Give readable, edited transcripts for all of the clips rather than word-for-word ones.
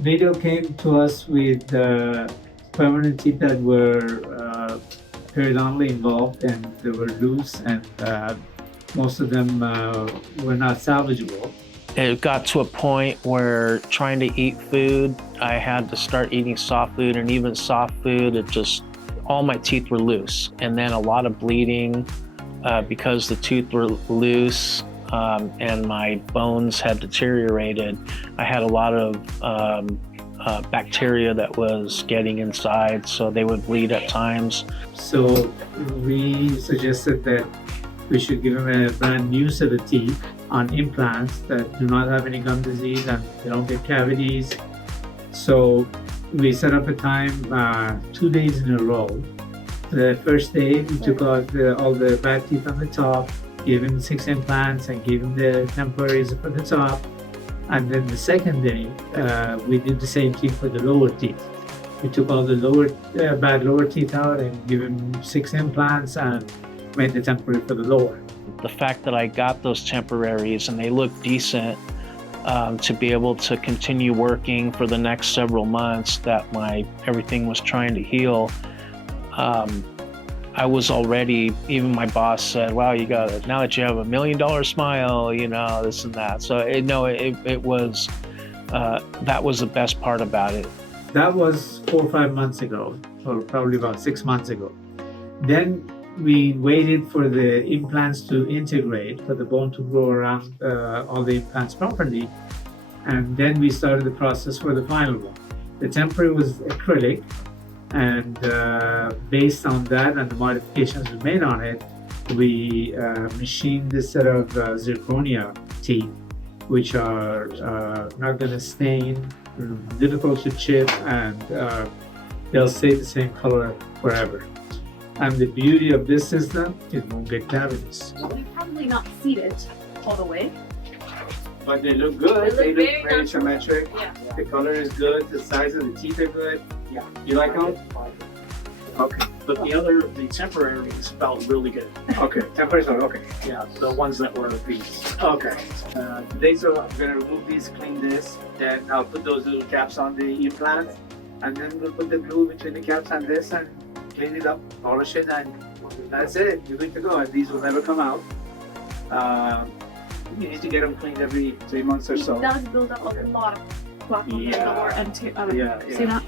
Vito came to us with permanent teeth that were periodontally involved and they were loose, and most of them were not salvageable. It got to a point where trying to eat food, I had to start eating soft food, and even soft food, all my teeth were loose. And then a lot of bleeding because the teeth were loose and my bones had deteriorated. I had a lot of bacteria that was getting inside, so they would bleed at times. So we suggested that we should give him a brand new set of teeth on implants that do not have any gum disease and they don't get cavities. So we set up a time 2 days in a row. The first day we took out all the bad teeth on the top, gave him 6 implants and gave him the temporaries for the top. And then the second day we did the same thing for the lower teeth. We took all the bad lower teeth out and gave him 6 implants and made the temporary for the lower. The fact that I got those temporaries and they look decent, to be able to continue working for the next several months that everything was trying to heal. I was already, even my boss said, wow, now that you have $1 million smile, this and that. So it was, that was the best part about it. That was 4 or 5 months ago, or probably about 6 months ago. Then we waited for the implants to integrate, for the bone to grow around all the implants properly. And then we started the process for the final one. The temporary was acrylic, and based on that and the modifications we made on it, we machined this set of zirconia teeth, which are not going to stain, difficult to chip, and they'll stay the same color forever. And the beauty of this system, it won't get cavities. We've probably not seated all the way. But they look good. They look very symmetric. Yeah. The color is good. The size of the teeth are good. Yeah. You like them? Okay. But the temporaries felt really good. Okay. Temporary. Okay. Yeah, the ones that were these. Okay. These are, I'm gonna remove these, clean this, then I'll put those little caps on the implant, and then we'll put the glue between the caps and this and clean it up, polish it, and that's it. You're good to go. And these will never come out. You need to get them cleaned every 3 months or so. It does build up a lot of plaque on the lower and see that?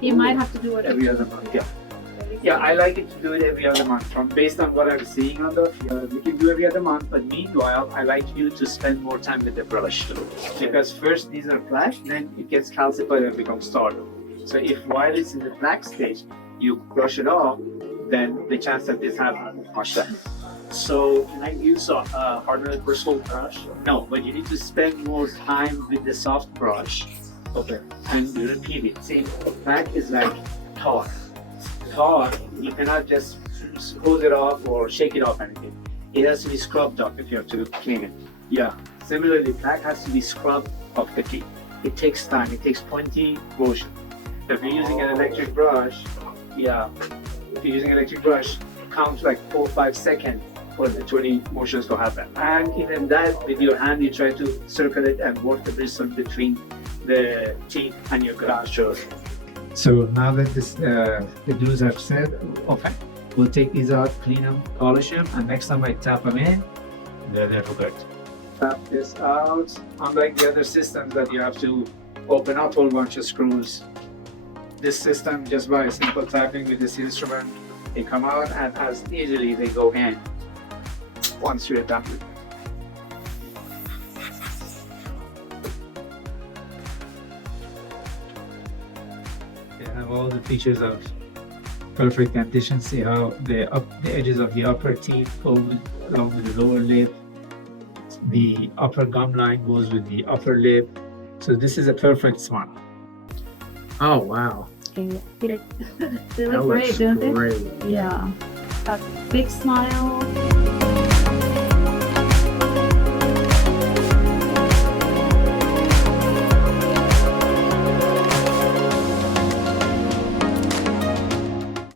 You might have to do it every other month. Yeah. Yeah, I like it to do it every other month. Based on what I'm seeing on we can do every other month, but meanwhile, I like you to spend more time with the brush. Because first these are plaque, then it gets calcified and becomes tartar. So if while it's in the plaque stage, you brush it off, then the chance that this happens is much less. So can I use a harder bristle brush? No, but you need to spend more time with the soft brush. Okay. And you repeat it. See, plaque is like tar. Tar, you cannot just hose it off or shake it off anything. It has to be scrubbed off if you have to clean it. Yeah. Similarly, plaque has to be scrubbed off the teeth. It takes time. It takes 20 motions. So if you're using an electric brush, if you're using an electric brush, it counts like 4 or 5 seconds for the 20 motions to happen. And even that, with your hand, you try to circle it and work the bristle between the teeth and your gum. So now that the glues are set, okay, we'll take these out, clean them, polish them, and next time I tap them in, they're good. Tap this out. Unlike the other systems that you have to open up a whole bunch of screws, this system, just by a simple tapping with this instrument, they come out and as easily they go in once you're done with it. They have all the features of perfect dentition. See how the edges of the upper teeth go along with the lower lip. The upper gum line goes with the upper lip. So this is a perfect smile. Oh wow. They look great, don't they? Great. Yeah. That big smile.